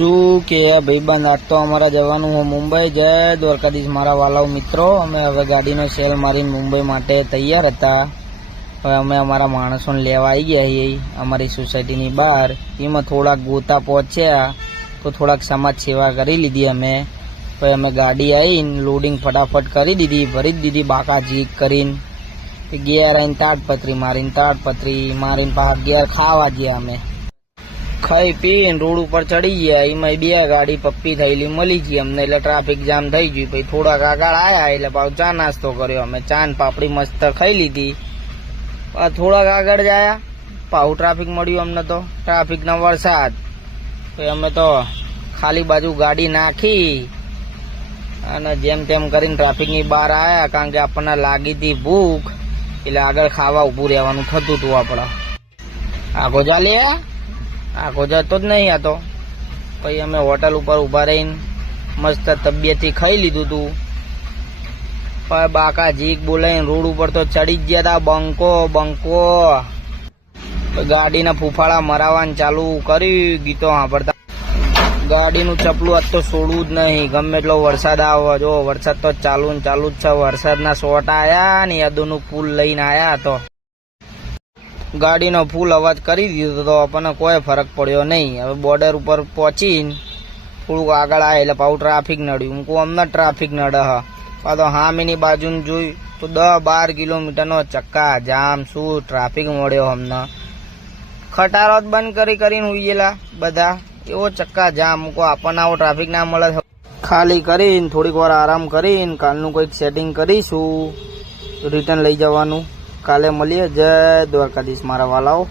શું કે ભાઈબંધ, આજ તો અમારા જવાનું હું મુંબઈ. જય દ્વારકાધીશ મારા વાલાઓ મિત્રો. અમે હવે ગાડીનો સેલ મારીને મુંબઈ માટે તૈયાર હતા. હવે અમે અમારા માણસોને લેવા આવી ગયા છીએ અમારી સોસાયટીની બહાર. એમાં થોડાક ગોતા પહોંચ્યા તો થોડાક સમાજ સેવા કરી લીધી અમે. પછી અમે ગાડી આવીને લોડિંગ ફટાફટ કરી દીધી, ભરી જ દીધી બાકા જીક કરીને. ગેર આવીને તાડપત્રી મારીને પાછા ગેર ખાવા ગયા. અમે ખાઈ પીને રોડ ઉપર ચડી ગયા. એમાં બે ગાડી પપ્પી થયેલી મળી ગઈ અમને, એટલે ટ્રાફિક જામ થઈ ગયું. પછી થોડાક આગળ આવ્યા એટલે પાછો ચા નાસ્તો કર્યો અમે. ચા ને પાપડી મસ્ત ખાઈ લીધી. થોડાક આગળ જાય પાછું ટ્રાફિક મળ્યું અમને. તો ટ્રાફિકનો વરસાદ. પછી અમે તો ખાલી બાજુ ગાડી નાખી અને જેમ તેમ કરીને ટ્રાફિકની બહાર આવ્યા, કારણ કે આપણને લાગી હતી ભૂખ, એટલે આગળ ખાવા ઊભું રહેવાનું થતું હતું. આપણે આગો ચાલે આખો જતો જ નહીં આ તો. પછી અમે હોટલ ઉપર ઊભા રહીને મસ્ત તબિયતથી ખાઈ લીધું હતું. પછી બાકા જીક બોલાઈને રોડ ઉપર તો ચડી જ ગયા હતા. બંકો ગાડીના ફૂફાડા મરાવવાનું ચાલુ કર્યું, ગીતો સાંભળતા. ગાડીનું ચપલું આજ તો છોડવું જ નહીં, ગમે એટલો વરસાદ આવે. જો વરસાદ તો ચાલુ જ છે. વરસાદના સોટા આયા ને યાદોનું પુલ લઈને આયા તો ગાડીનો ફૂલ અવાજ કરી દીધો તો આપણને કોઈ ફરક પડ્યો નહીં. હવે બોર્ડર ઉપર પહોંચીને થોડુંક આગળ આવે એટલે પાછું ટ્રાફિક નડ્યું. હું કહું અમને ટ્રાફિક નડે હ. પાછો હામીની બાજુને જોઈ તો 10-12 કિલોમીટરનો ચક્કા જામ. શું ટ્રાફિક મળ્યો અમને. ખટારો જ બંધ કરીને ઉઈયેલા બધા. એવો ચક્કા જામ. મૂકો આપણને આવો ટ્રાફિક ના મળે. ખાલી કરીને થોડીક વાર આરામ કરીને કાલનું કંઈક સેટિંગ કરીશું, રિટર્ન લઈ જવાનું. કાલે મળીએ. જય દ્વારકાધીશ મારા વાલાઓ.